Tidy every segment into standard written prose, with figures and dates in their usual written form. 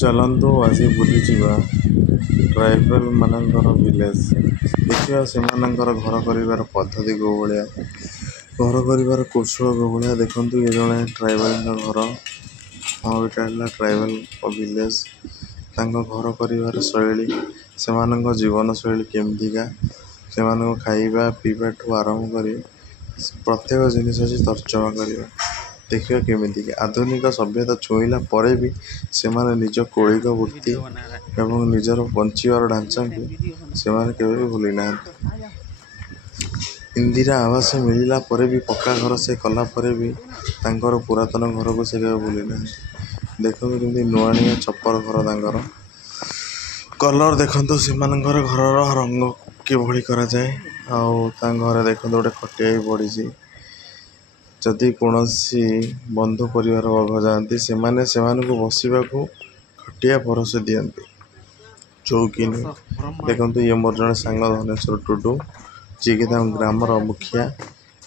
चलतु आज बुलीजा ट्राइबल मानकर विलेज देखा से घर कर पद्धति को भाया घर कर कौशल को भाया देखु ये जड़े ट्राइबल घर हाँ यहाँ ट्राइबल विलेज घर कर शैली से जीवन शैली केमतिका से खाଇବା पीवा ठू आरंभ कर प्रत्येक जिनिस अच्छी तर्जमा करवा देखिए केमिति आधुनिक सभ्यता छुईला परे भी से निज कौलिक वृत्ति एवं निजर बंचार ढांचा को से भूली ना। इंदिरा आवास मिलला परे भी पक्का घर से कला परे भी तांकर पुरातन घर को से भूली ना। देखो केमती नुआ नुआ छपर घर तांकर कलर देखो से घर रंग किभली करा जाए घर देखो गोटे खटिया भी पड़ी जदि कौन बंधु परिवार वर्ग जाती से बसवा को खटिया परस दिखती चौकिन देखो ये मोर जड़े सांग धनेश्वर टुडू जी कि ग्रामर मुखिया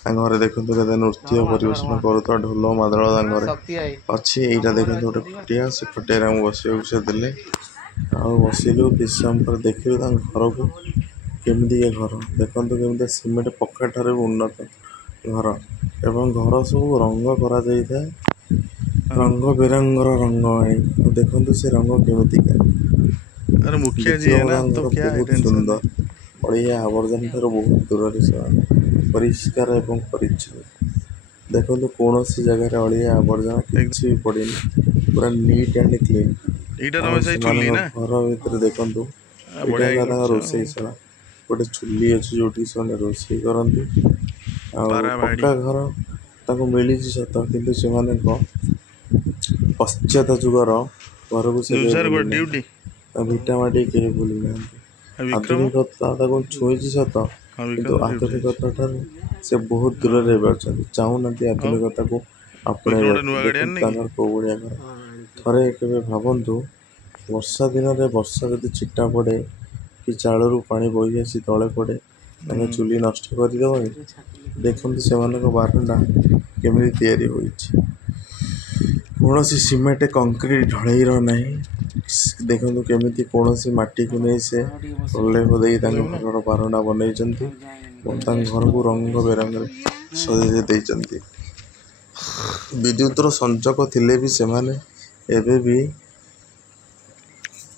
घर देखो के नृत्य परिवेशन कर ढोल मादल अच्छी यहाँ देखो गोटे खटिया से खटिया बसवा से देले बसिलु किस समय पर देखिलु घर को केमती घर देखो केमती सीमेंट पक्का ठारे उन्नत घर एवं घर सब रंग करा जाई था रंग बेरंगर रंग देखो से रंग केमती मुखिया जी है ना तो क्या है बहुत सुंदर अड़िया आवर्जन ठार बहुत दूर से परिष्कार एवं परिच्छन्न देखो कौन सी जगह अड़िया आवर्जन किसी भी पड़ी पूरा नीट एंड क्लीन घर भीतर देखो रोषेईशाला गोटे चुली अच्छी जो रोषे करती पक्का घर ताको मिली सत कि पश्चात जुगर घर को भिटा माटी कहीं भूली ना आधुनिकता छुई सत कि आधुनिकता ठार से बहुत दूर रही चाहूना आधुनिकता को अपने कौड़िया घर थे के भावतु वर्षा दिन में वर्षा जब छिटा पड़े कि चालू पानी बही आसी तले पड़े चुली नष्ट करदे देखते से बारंडा केमी तैयारी कौन सीमेंट कंक्रीट ढलईर ना देखो केमी कौन माटी को नहीं से प्रलेप दे घर बारंडा बनई घर को रंग बेरंग सजे विद्युतर संचक थिले भी से एबे भी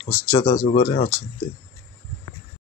पश्चात जुगरे अच्छा।